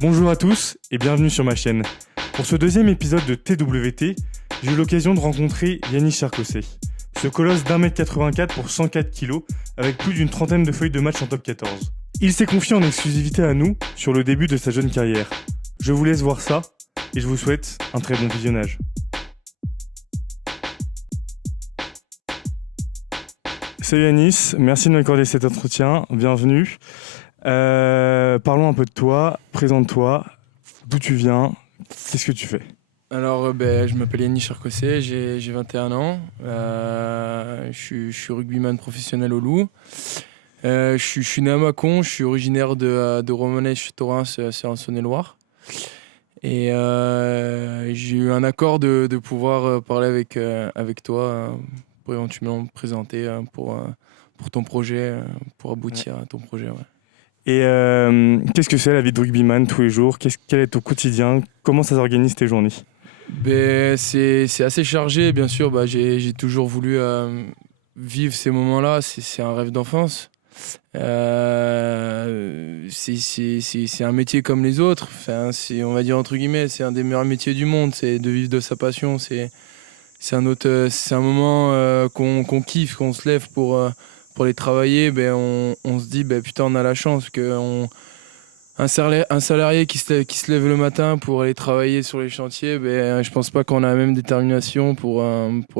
Bonjour à tous et bienvenue sur ma chaîne. Pour ce deuxième épisode de TWT, j'ai eu l'occasion de rencontrer Yanis Cherkosset. Ce colosse d'1m84 pour 104 kg avec plus d'une trentaine de feuilles de match en top 14. Il s'est confié en exclusivité à nous sur le début de sa jeune carrière. Je vous laisse voir ça et je vous souhaite un très bon visionnage. Salut Yanis, merci de m'accorder cet entretien, bienvenue. Parlons un peu de toi, présente-toi, d'où tu viens, qu'est-ce que tu fais? Alors, je m'appelle Yannis Cherkosset, j'ai 21 ans. Je suis rugbyman professionnel au Loup. Je suis né à Mâcon, je suis originaire de Romanèche-Thorens, c'est en Saône-et-Loire. Et j'ai eu un accord de pouvoir parler avec toi pour éventuellement me présenter pour ton projet, pour aboutir à ton projet. Ouais. Et qu'est-ce que c'est la vie de rugbyman tous les jours? Quel est ton quotidien? Comment ça s'organise tes journées? C'est assez chargé, bien sûr. J'ai toujours voulu vivre ces moments-là. C'est un rêve d'enfance. C'est un métier comme les autres. Enfin, on va dire entre guillemets, c'est un des meilleurs métiers du monde. C'est de vivre de sa passion. C'est un moment qu'on kiffe, qu'on se lève pour les travailler. On se dit, putain, on a la chance un salarié qui se lève le matin pour aller travailler sur les chantiers, je pense pas qu'on a la même détermination pour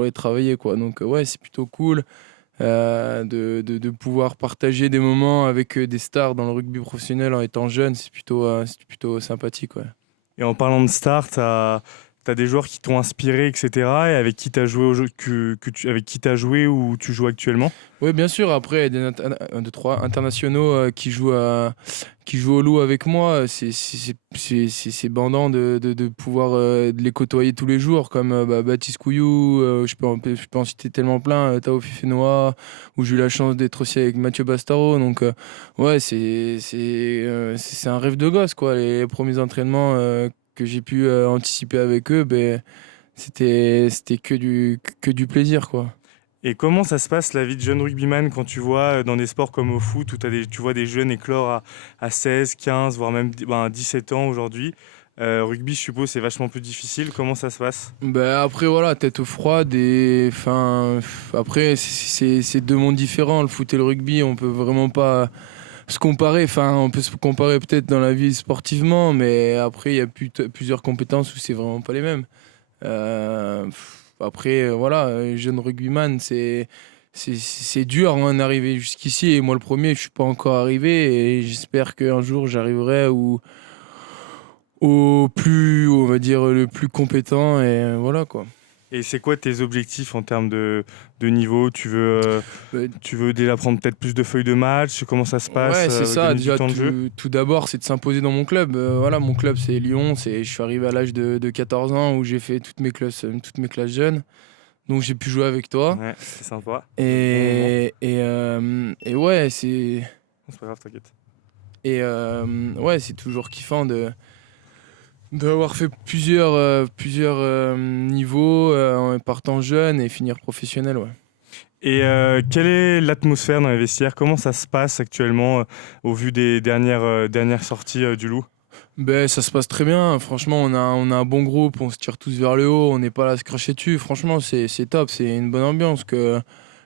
les travailler, quoi. Donc ouais, c'est plutôt cool de pouvoir partager des moments avec des stars dans le rugby professionnel en étant jeune. C'est plutôt sympathique, ouais. Et en parlant de stars, t'as des joueurs qui t'ont inspiré, etc. Et avec qui t'as joué au jeu, avec qui t'as joué ou tu joues actuellement? Oui, bien sûr. Après, il y a un, deux, trois internationaux qui jouent au Loup avec moi. C'est bandant de pouvoir de les côtoyer tous les jours, comme Baptiste Couillou. Je peux en citer tellement plein. Tao Fifenoa, où j'ai eu la chance d'être aussi avec Mathieu Bastaro. Donc, ouais, c'est un rêve de gosse, quoi. Les premiers entraînements que j'ai pu anticiper avec eux, c'était que du plaisir, quoi. Et comment ça se passe la vie de jeune rugbyman quand tu vois dans des sports comme au foot où tu vois des jeunes éclore à 16, 15, voire même 17 ans aujourd'hui? Rugby, je suppose, c'est vachement plus difficile. Comment ça se passe? Après, voilà, tête froide et enfin, après, c'est deux mondes différents, le foot et le rugby. On peut vraiment pas se comparer. Enfin, on peut se comparer peut-être dans la vie sportivement, mais après, il y a plusieurs compétences où c'est vraiment pas les mêmes. Après, voilà, jeune rugbyman, c'est dur hein, d'arriver jusqu'ici. Et moi, le premier, je suis pas encore arrivé et j'espère qu'un jour, j'arriverai au plus, on va dire, le plus compétent et voilà quoi. Et c'est quoi tes objectifs en termes de niveau? Euh, Tu veux déjà prendre peut-être plus de feuilles de match? Comment ça se passe? Ouais, c'est ça. Gagner du Déjà, temps de jeu? tout d'abord, c'est de s'imposer dans mon club. Voilà, mon club, c'est Lyon. Je suis arrivé à l'âge de 14 ans où j'ai fait toutes mes classes jeunes. Donc, j'ai pu jouer avec toi. Ouais, c'est sympa. Bon moment. Et ouais, C'est pas grave, t'inquiète. ouais, c'est toujours kiffant d'avoir fait plusieurs niveaux en partant jeune et finir professionnel, ouais. Et quelle est l'atmosphère dans les vestiaires? Comment ça se passe actuellement au vu des dernières sorties du Loup? Ça se passe très bien. Franchement, on a un bon groupe, on se tire tous vers le haut, on n'est pas là à se cracher dessus. Franchement, c'est top, c'est une bonne ambiance que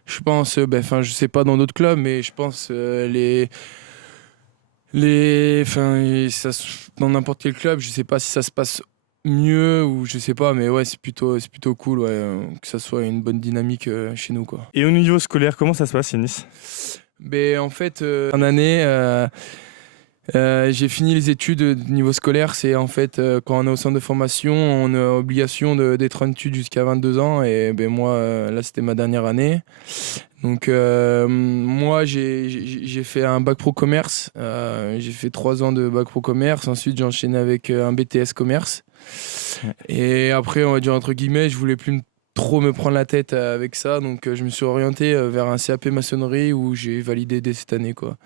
je pense, je sais pas dans d'autres clubs, mais je pense dans n'importe quel club, je sais pas si ça se passe mieux ou je sais pas, mais ouais, c'est plutôt cool, ouais, que ça soit une bonne dynamique chez nous, quoi. Et au niveau scolaire, comment ça se passe, Yanis? En fait, en année. J'ai fini les études de niveau scolaire. C'est en fait quand on est au centre de formation, on a obligation d'être en études jusqu'à 22 ans. Et moi, là, c'était ma dernière année. Donc, moi, j'ai fait un bac pro commerce. J'ai fait 3 ans de bac pro commerce. Ensuite, j'ai enchaîné avec un BTS commerce. Ouais. Et après, on va dire entre guillemets, je voulais plus trop me prendre la tête avec ça. Donc, je me suis orienté vers un CAP maçonnerie où j'ai validé dès cette année, quoi.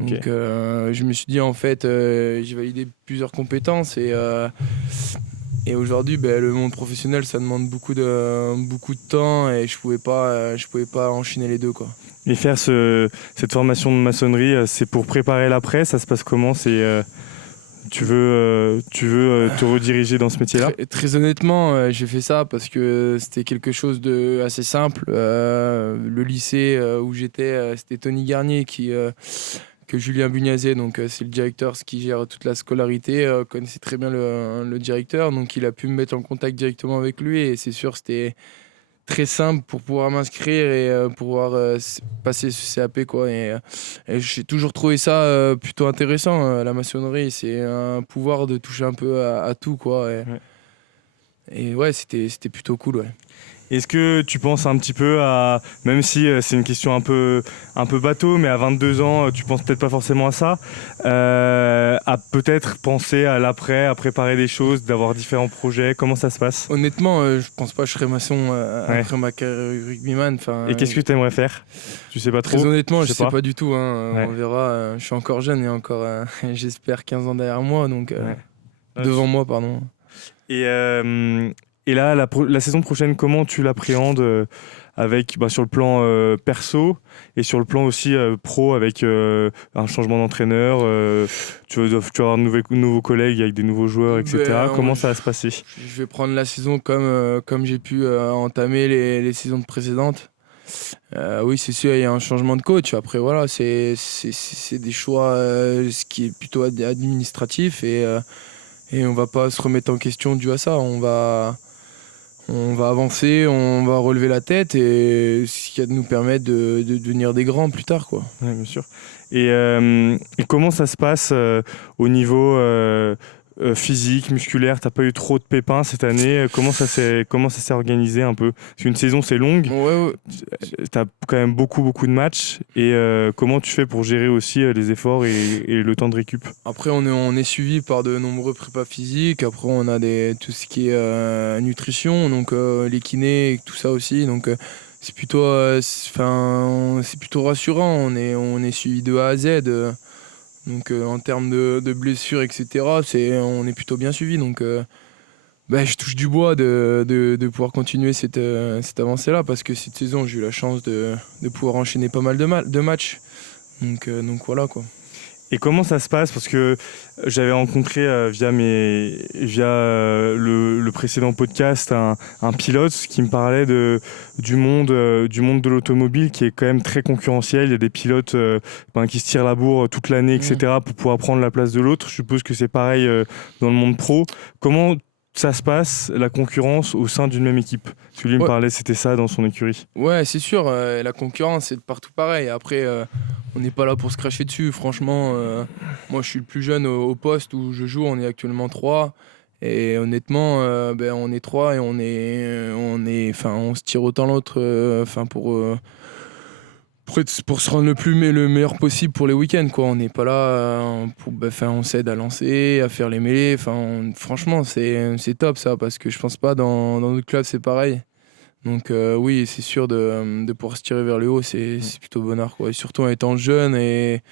Ok. Donc je me suis dit en fait j'ai validé plusieurs compétences et aujourd'hui le monde professionnel ça demande beaucoup de temps et je pouvais pas enchaîner les deux quoi. Et cette formation de maçonnerie, c'est pour préparer l'après, ça se passe comment? Tu veux te rediriger dans ce métier-là? Très honnêtement, j'ai fait ça parce que c'était quelque chose de assez simple. Le lycée où j'étais, c'était Tony Garnier que Julien Bugnazet, donc c'est le directeur qui gère toute la scolarité, connaissait très bien le directeur, donc il a pu me mettre en contact directement avec lui et c'est sûr c'était très simple pour pouvoir m'inscrire et pouvoir passer ce CAP quoi. Et j'ai toujours trouvé ça plutôt intéressant. La maçonnerie, c'est un pouvoir de toucher un peu à tout quoi. Ouais. Et ouais, c'était plutôt cool ouais. Est-ce que tu penses un petit peu à, même si c'est une question un peu bateau, mais à 22 ans, tu penses peut-être pas forcément à ça, à peut-être penser à l'après, à préparer des choses, d'avoir différents projets, comment ça se passe? Honnêtement, je pense pas que je serai maçon Ouais. après ma carrière rugbyman. Et qu'est-ce que tu aimerais faire? Tu sais pas trop? Très honnêtement, je sais pas du tout. Hein. Ouais. On verra. Je suis encore jeune et encore, j'espère, 15 ans derrière moi. Donc, Ouais. devant moi, pardon. Et, euh, et là, la saison prochaine, comment tu l'appréhendes avec, sur le plan perso et sur le plan aussi pro avec un changement d'entraîneur, tu vas avoir de nouveaux collègues avec des nouveaux joueurs, etc. Comment ça va se passer? Je vais prendre la saison comme j'ai pu entamer les saisons précédentes. Oui, c'est sûr, il y a un changement de coach. Après, voilà, c'est des choix ce qui est plutôt administratif et on va pas se remettre en question dû à ça. On va avancer, on va relever la tête et ce qui va nous permettre de devenir des grands plus tard, quoi. Ouais, bien sûr. Et comment ça se passe au niveau physique, musculaire? T'as pas eu trop de pépins cette année? Comment ça s'est organisé un peu? Parce qu'une saison c'est longue, Ouais, t'as quand même beaucoup de matchs. Et comment tu fais pour gérer aussi les efforts et le temps de récup? après, on est suivi par de nombreux prépas physiques. Après, on a tout ce qui est nutrition, donc les kinés, tout ça aussi. Donc, c'est plutôt, c'est plutôt rassurant. On est suivi de A à Z. Donc, en termes de blessures, etc., on est plutôt bien suivi. Donc, je touche du bois de pouvoir continuer cette avancée-là parce que cette saison, j'ai eu la chance de pouvoir enchaîner pas mal de matchs. Donc voilà quoi. Et comment ça se passe? Parce que j'avais rencontré via le précédent podcast un pilote qui me parlait du monde de l'automobile qui est quand même très concurrentiel. Il y a des pilotes qui se tirent la bourre toute l'année, etc. pour pouvoir prendre la place de l'autre. Je suppose que c'est pareil dans le monde pro. Comment ça se passe, la concurrence au sein d'une même équipe? Parce que lui me parlait, c'était ça dans son écurie. Ouais, c'est sûr, la concurrence, c'est de partout pareil. Après, on n'est pas là pour se cracher dessus. Franchement, moi, je suis le plus jeune au poste où je joue. On est actuellement 3. Et honnêtement, on est 3 et on se tire autant l'autre pour se rendre le meilleur possible pour les week-ends, quoi. On n'est pas là on s'aide à lancer, à faire les mêlées. Franchement, c'est top ça, parce que je pense pas dans d'autres clubs c'est pareil. Donc oui, c'est sûr de pouvoir se tirer vers le haut, c'est plutôt bonheur, quoi. Et surtout en étant jeune et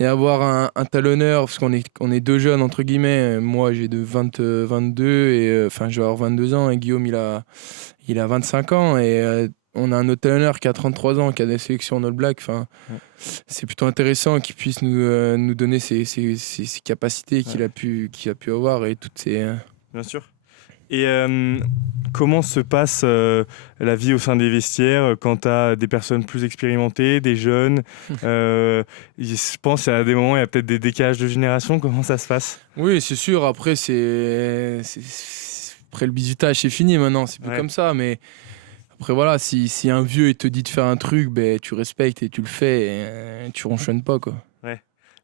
avoir un talonneur, parce on est deux jeunes entre guillemets. Moi j'ai de 22 et je vais avoir 22 ans et Guillaume il a 25 ans et on a un autre talonneur qui a 33 ans, qui a des sélections en All Black. C'est plutôt intéressant qu'il puisse nous donner ses capacités qu'il a pu avoir et toutes ces... Bien sûr. Et comment se passe la vie au sein des vestiaires quand tu as des personnes plus expérimentées, des jeunes je pense qu'à des moments, il y a peut-être des décalages de génération. Comment ça se passe? Oui, c'est sûr. Après, après le bizutage, c'est fini maintenant. C'est plus comme ça. Mais après, voilà, si un vieux il te dit de faire un truc, tu respectes et tu le fais et tu ronchonnes pas, quoi.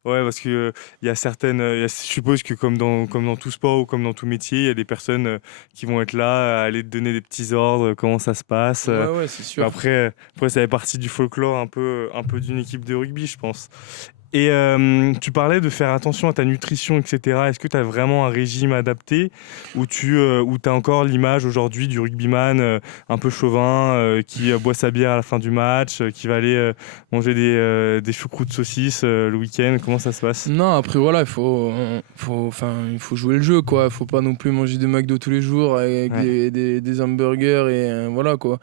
Ouais, parce que il y a certaines, je suppose que comme dans tout sport ou comme dans tout métier, il y a des personnes qui vont être là à aller te donner des petits ordres, comment ça se passe. Ouais, c'est sûr. Après, ça fait partie du folklore un peu d'une équipe de rugby, je pense. Et tu parlais de faire attention à ta nutrition, etc. Est-ce que tu as vraiment un régime adapté ou tu as encore l'image aujourd'hui du rugbyman un peu chauvin qui boit sa bière à la fin du match, qui va aller manger des choucroutes saucisses le week-end? Comment ça se passe? Non, après voilà, il faut jouer le jeu, quoi. Faut pas non plus manger des McDo tous les jours avec des hamburgers et voilà, quoi.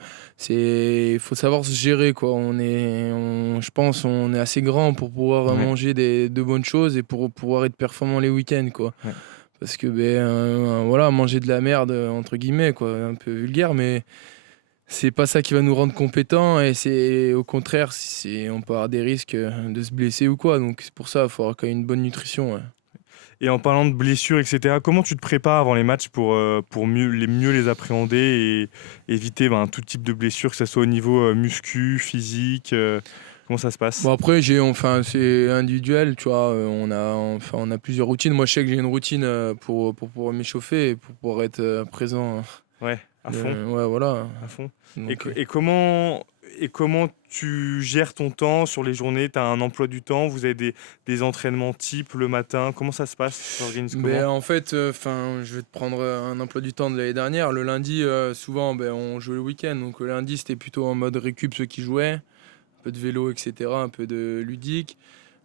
Il faut savoir se gérer, quoi. Je pense on est assez grand pour pouvoir à manger de bonnes choses et pour pouvoir être performant les week-ends, quoi. Ouais. Parce que voilà, manger de la merde, entre guillemets, quoi, un peu vulgaire, mais c'est pas ça qui va nous rendre compétents et c'est au contraire, on peut avoir des risques de se blesser ou quoi. Donc c'est pour ça, il faut avoir quand même une bonne nutrition. Ouais. Et en parlant de blessures, etc., comment tu te prépares avant les matchs pour mieux les appréhender et éviter tout type de blessures, que ce soit au niveau physique, comment ça se passe? Bon après c'est individuel, tu vois. On a plusieurs routines. Moi je sais que j'ai une routine pour pouvoir m'échauffer et pour pouvoir être présent. Ouais, à fond. Ouais voilà. À fond. Donc, Et comment tu gères ton temps sur les journées? Tu as un emploi du temps, vous avez des entraînements type le matin, comment ça se passe? Tu t'organises comment? en fait, je vais te prendre un emploi du temps de l'année dernière. Le lundi, souvent, on jouait le week-end. Donc le lundi, c'était plutôt en mode récup ceux qui jouaient, un peu de vélo, etc., un peu de ludique.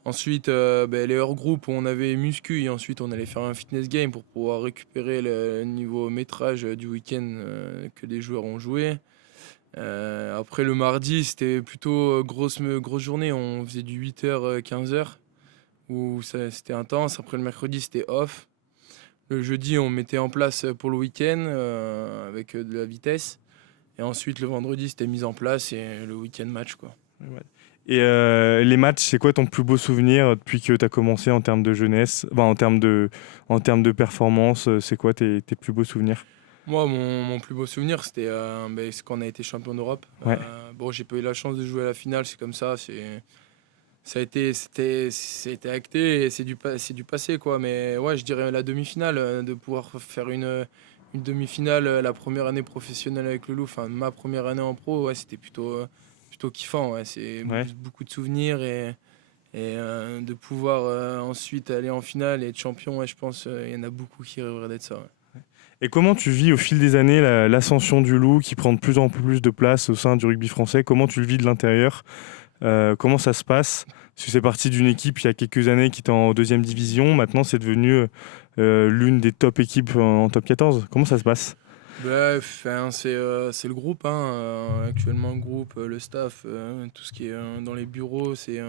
Ensuite, les heures groupe, on avait muscu et ensuite on allait faire un fitness game pour pouvoir récupérer le niveau métrage du week-end que les joueurs ont joué. Après le mardi, c'était plutôt grosse journée. On faisait du 8h, 15h où c'était intense. Après le mercredi, c'était off. Le jeudi, on mettait en place pour le week-end avec de la vitesse. Et ensuite, le vendredi, c'était mis en place et le week-end match, quoi. Ouais. Et les matchs, c'est quoi ton plus beau souvenir depuis que tu as commencé en termes de jeunesse, en termes de performance, c'est quoi tes plus beaux souvenirs? Moi, mon plus beau souvenir, c'est quand on a été champion d'Europe. Ouais. J'ai pas eu la chance de jouer à la finale, c'est comme ça. C'était acté et c'est du passé, quoi. Mais ouais, je dirais la demi-finale, de pouvoir faire une demi-finale la première année professionnelle avec le Loup, enfin ma première année en pro, ouais, c'était plutôt kiffant. Ouais. C'est Ouais. beaucoup de souvenirs et de pouvoir ensuite aller en finale et être champion, ouais, je pense il y en a beaucoup qui rêveraient d'être ça. Ouais. Et comment tu vis au fil des années l'ascension du Loup qui prend de plus en plus de place au sein du rugby français? Comment tu le vis de l'intérieur? Comment ça se passe? Parce que c'est parti d'une équipe il y a quelques années qui était en deuxième division. Maintenant, c'est devenu l'une des top équipes en top 14. Comment ça se passe? C'est le groupe, hein, actuellement le groupe, le staff, tout ce qui est dans les bureaux, c'est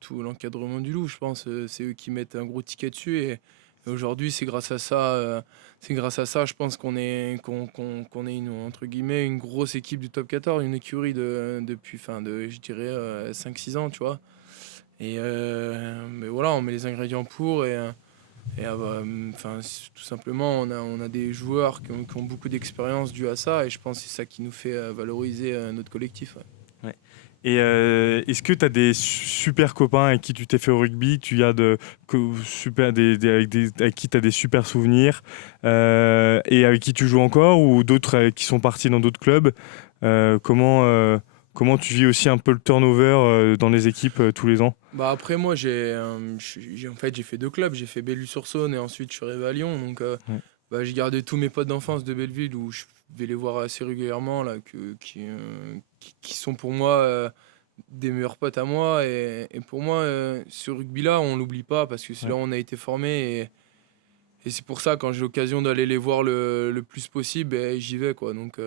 tout l'encadrement du Loup, je pense. C'est eux qui mettent un gros ticket dessus et aujourd'hui, c'est grâce à ça, je pense qu'on est entre guillemets une grosse équipe du top 14, une écurie depuis, je dirais 5-6 ans, tu vois. Mais voilà, on met les ingrédients pour tout simplement, on a des joueurs qui ont beaucoup d'expérience due à ça, et je pense que c'est ça qui nous fait valoriser notre collectif. Ouais. Ouais. Et est-ce que tu as des super copains avec qui tu t'es fait au rugby? Tu as avec qui tu as des super souvenirs et avec qui tu joues encore ou d'autres qui sont partis dans d'autres clubs? Comment tu vis aussi un peu le turnover dans les équipes tous les ans? Après moi, j'ai fait deux clubs, j'ai fait Belleville-sur-Saône et ensuite je suis arrivé à Lyon. Donc Ouais. j'ai gardé tous mes potes d'enfance de Belleville où je vais les voir assez régulièrement là, qui sont pour moi des meilleurs potes à moi. Et pour moi, ce rugby-là, on l'oublie pas parce que c'est Ouais. là où on a été formé. Et c'est pour ça, quand j'ai l'occasion d'aller les voir le plus possible, j'y vais, quoi. Donc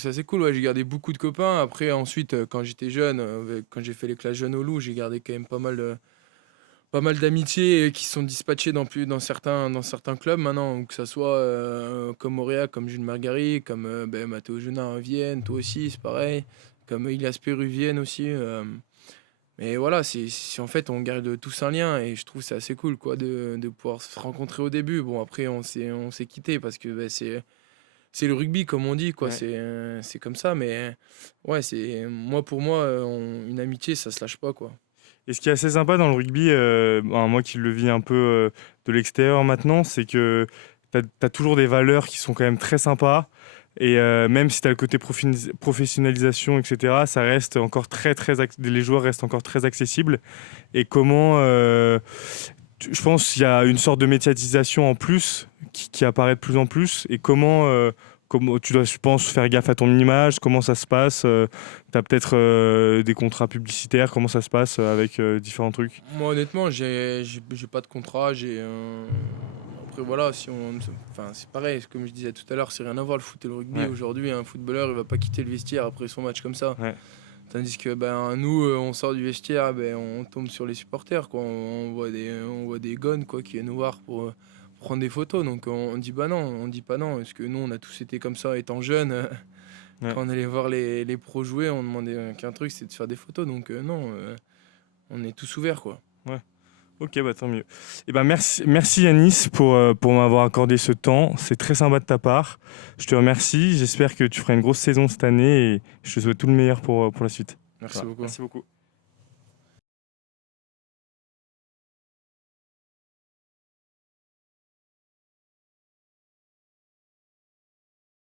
ça, c'est cool. Ouais, j'ai gardé beaucoup de copains. Après, ensuite, quand j'étais jeune, quand j'ai fait les classes jeunes au Loup, j'ai gardé quand même pas mal d'amitiés qui sont dispatchées dans certains clubs maintenant, que ça soit comme Auréa, comme Jules Margary, comme Mathéo Genin à Vienne, toi aussi, c'est pareil, comme Ilias Péruvienne aussi. Mais voilà, en fait, on garde tous un lien et je trouve c'est assez cool, quoi, de pouvoir se rencontrer au début. Bon, après, on s'est quitté parce que c'est le rugby, comme on dit, quoi. Ouais. C'est comme ça, mais ouais, pour moi, une amitié, ça se lâche pas, quoi. Et ce qui est assez sympa dans le rugby, moi qui le vis un peu de l'extérieur maintenant, c'est que tu as toujours des valeurs qui sont quand même très sympas. Et même si tu as le côté professionnalisation, etc., ça reste encore les joueurs restent encore très accessibles. Et je pense qu'il y a une sorte de médiatisation en plus qui apparaît de plus en plus. Et comment tu dois, je pense, faire gaffe à ton image, comment ça se passe. Tu as peut-être des contrats publicitaires, comment ça se passe avec différents trucs. Moi, honnêtement, j'ai pas de contrat. Après, voilà, c'est pareil, comme je disais tout à l'heure, c'est rien à voir le foot et le rugby. Ouais, Aujourd'hui, un footballeur, il va pas quitter le vestiaire après son match comme ça. ouais, Tandis que nous, on sort du vestiaire, on tombe sur les supporters, quoi. On voit des gones, quoi, qui viennent nous voir pour prendre des photos. Donc on dit non, on dit pas non, parce que nous, on a tous été comme ça étant jeunes. Ouais. Quand on allait voir les pros jouer, on demandait qu'un truc, c'est de faire des photos. Donc non, on est tous ouverts, quoi. Ok, tant mieux. Et merci Yanis pour m'avoir accordé ce temps. C'est très sympa de ta part. Je te remercie. J'espère que tu feras une grosse saison cette année et je te souhaite tout le meilleur pour la suite. Merci Voilà. beaucoup. Merci beaucoup.